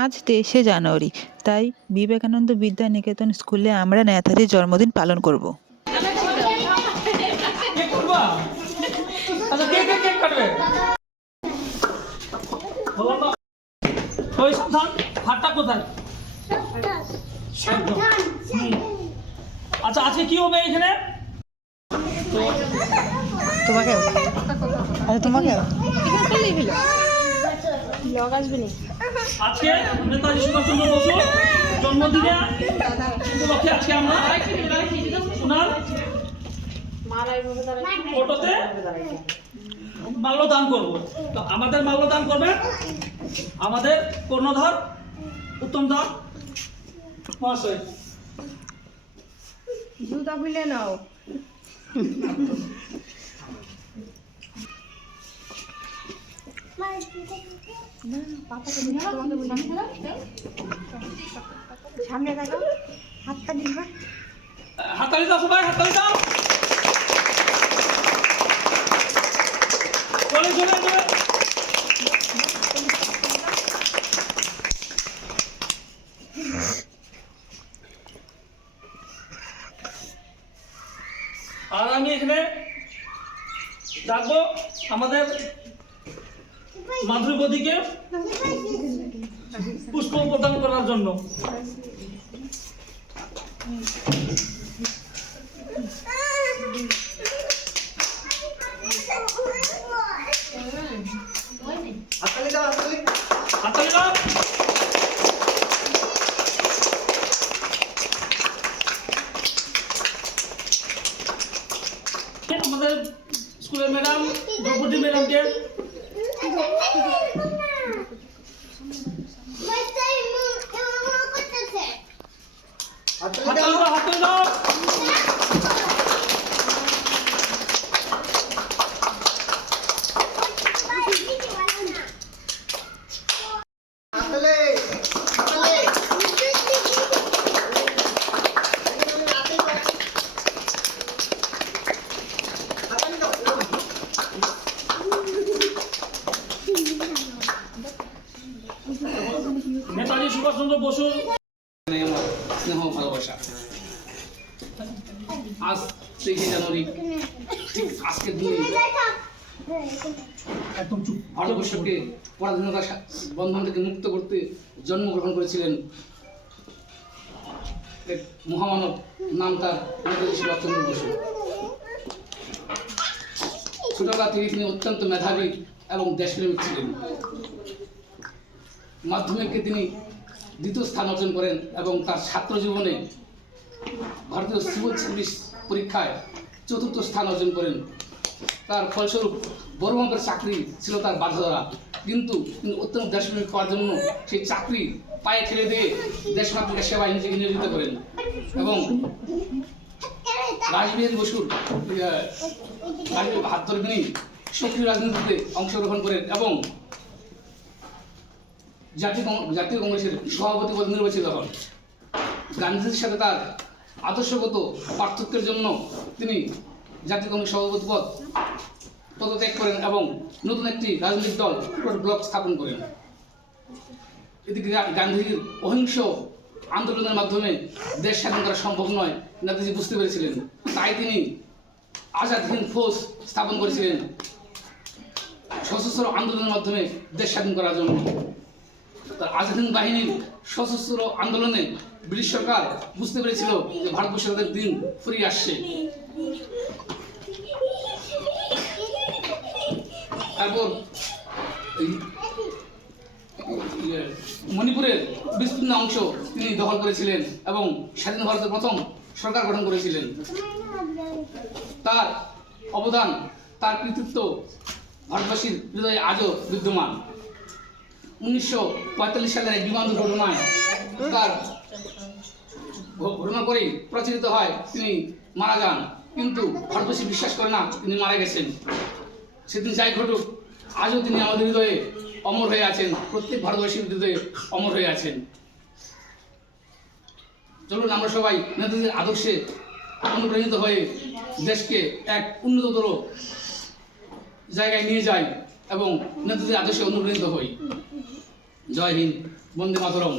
আজ 23শে জানুয়ারি, তাই বিবেকানন্দ বিদ্যা নিকেতন স্কুলে আমরা নেতাজির জন্মদিন পালন করব। আচ্ছা, আজকে কি হবে এখানে? তোমাকে তোমাকে আজকে নেতাজি সুভাষচন্দ্র বসুর জন্মদিনে উপলক্ষে আজকে আমরা ওনার ফটোতে মাল্যদান করব। তো আমাদের মাল্যদান করবেন আমাদের কর্ণধার উত্তম দাস মহাশয়। জুতা খুলে নাও। সামনে দেখো, হাততালি দাও। হাততালি দাও সবাই, হাততালি দাও। চলে চলে চলে। আর আমি এখানে ডাকবো আমাদের মাধুরীবতীকে পুষ্প প্রদান করার জন্য। হাততালি দাও, হাততালি দাও। আমাদের স্কুলের ম্যাডাম দ্রৌপদী ম্যাডামকে হাততালি দাও, হাততালি দাও। নেতাজি সুভাষচন্দ্র বসুর স্নেহ ভালোবাসা। আজ 23শে জানুয়ারি, ঠিক আজকের দিনে ভারতবর্ষকে পরাধীনতার বন্ধন থেকে মুক্ত করতে জন্মগ্রহণ করেছিলেন এক মহামানব, নাম তার নেতাজি সুভাষচন্দ্র বসু। ছোটবেলা থেকে তিনি অত্যন্ত মেধাবী এবং দেশপ্রেমিক ছিলেন। মাধ্যমিকে তিনি দ্বিতীয় স্থান অর্জন করেন এবং তার ছাত্র জীবনে ভারতীয় সিভিল সার্ভিস পরীক্ষায় চতুর্থ স্থান অর্জন করেন। তার ফলস্বরূপ বড় মাপের চাকরি ছিল তার বাধা ধরা, কিন্তু তিনি অত্যন্ত দেশপ্রেমিক হওয়ার জন্য সেই চাকরি পায়ে ঠেলে দিয়ে দেশমাতৃকার সেবায় নিজেকে নিয়োজিত করেন এবং রাসবিহারী বসুর হাত ধরে তিনি সক্রিয় রাজনীতিতে অংশগ্রহণ করেন এবং জাতীয় কংগ্রেসের সভাপতি পদে নির্বাচিত হন। গান্ধীজির সাথে তার আদর্শগত পার্থক্যের জন্য তিনি জাতীয় কংগ্রেস সভাপতি পদত্যাগ করেন এবং নতুন একটি রাজনৈতিক দল ব্লক স্থাপন করেন। এদিকে গান্ধীজির অহিংস আন্দোলনের মাধ্যমে দেশ স্বাধীন করা সম্ভব নয় নেতাজি বুঝতে পেরেছিলেন, তাই তিনি আজাদ হিন্দ ফৌজ স্থাপন করেছিলেন সশস্ত্র আন্দোলনের মাধ্যমে দেশ স্বাধীন করার জন্য। আজাদ হিন্দ বাহিনীর সশস্ত্র আন্দোলনে ব্রিটিশ সরকার বুঝতে পেরেছিল যে ভারতবর্ষে তাদের দিন ফুরিয়ে আসছে। তারপর মণিপুরের বিস্তীর্ণ অংশ তিনি দখল করেছিলেন এবং স্বাধীন ভারতের প্রথম সরকার গঠন করেছিলেন। তার অবদান, তার কৃতিত্ব ভারতবাসীর হৃদয়ে আজও বিদ্যমান। 1945 সালের এক বিমান দুর্ঘটনায় তার ঘটনা করেই প্রচলিত হয় তিনি মারা যান, কিন্তু ভারতবাসী বিশ্বাস করে না তিনি মারা গেছেন। সেদিন যাই ঘটুক, আজও তিনি আমাদের হৃদয়ে অমর হয়ে আছেন, প্রত্যেক ভারতবাসীর হৃদয়ে অমর হয়ে আছেন। চলুন আমরা সবাই নেতাজির আদর্শে অনুপ্রাণিত হয়ে দেশকে এক উন্নততর জায়গায় নিয়ে যাই এবং নেতাজির আদর্শে অনুপ্রাণিত হই। জয় হিন্দ। বন্দে মাতরম।